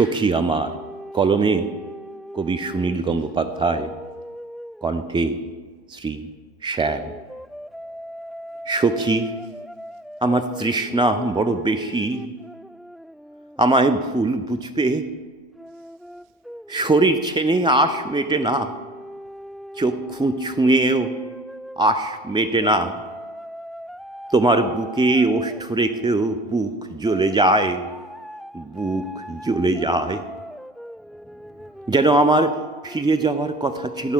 সখী আমার, কলমে কবি সুনীল গঙ্গোপাধ্যায়, কণ্ঠে শ্রী শ্যাম। সখী আমার তৃষ্ণা বড় বেশি, আমায় ভুল বুঝবে। শরীর ছেনে আশ মেটে না, চক্ষু ছুঁয়েও আশ মেটে না। তোমার বুকে ওষ্ঠ রেখেও বুক জ্বলে যায়, বুক জ্বলে যায়। যেন আমার ফিরে যাওয়ার কথা ছিল,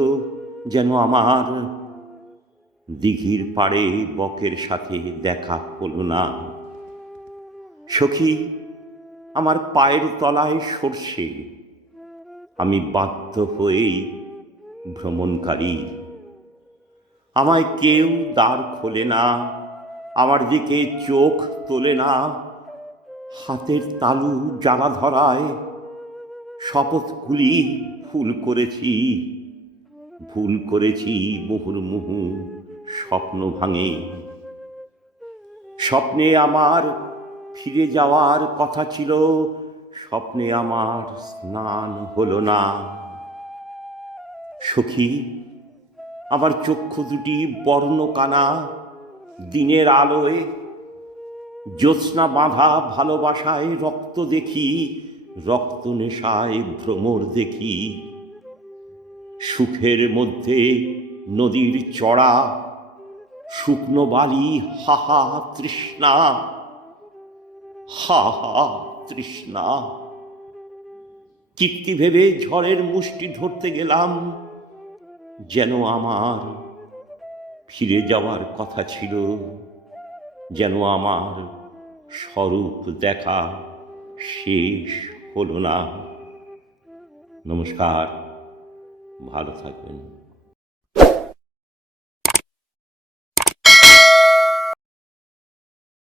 যেন আমার দিঘির পাড়ে বকের সাথে দেখা হলো না। সখী আমার পায়ের তলায় সরষে, আমি বাধ্য হয়েই ভ্রমণকারী। আমায় কেউ দ্বার খোলে না, আমার দিকে চোখ তোলে না। হাতের তালু জ্বালা ধরায় শপথগুলি ভুল করেছি, ভুল করেছি। মুহুর্মুহু স্বপ্ন ভাঙে, স্বপ্নে আমার ফিরে যাওয়ার কথা ছিল, স্বপ্নে আমার স্নান হলো না। সখী আমার চক্ষু দুটি বর্ণকানা, দিনের আলোয় জ্যোৎস্না বাঁধা ভালোবাসায় রক্ত দেখি, রক্ত নেশায় ভ্রমর দেখি। সুখের মধ্যে নদীর চড়া, শুকনো বালি হাহা তৃষ্ণা, হাহা তৃষ্ণা। কীর্তি ভেবে ঝড়ের মুষ্টি ধরতে গেলাম, যেন আমার ফিরে যাওয়ার কথা ছিল, যেন আমার স্বরূপ দেখা শেষ হলো না। নমস্কার, ভালো থাকবেন।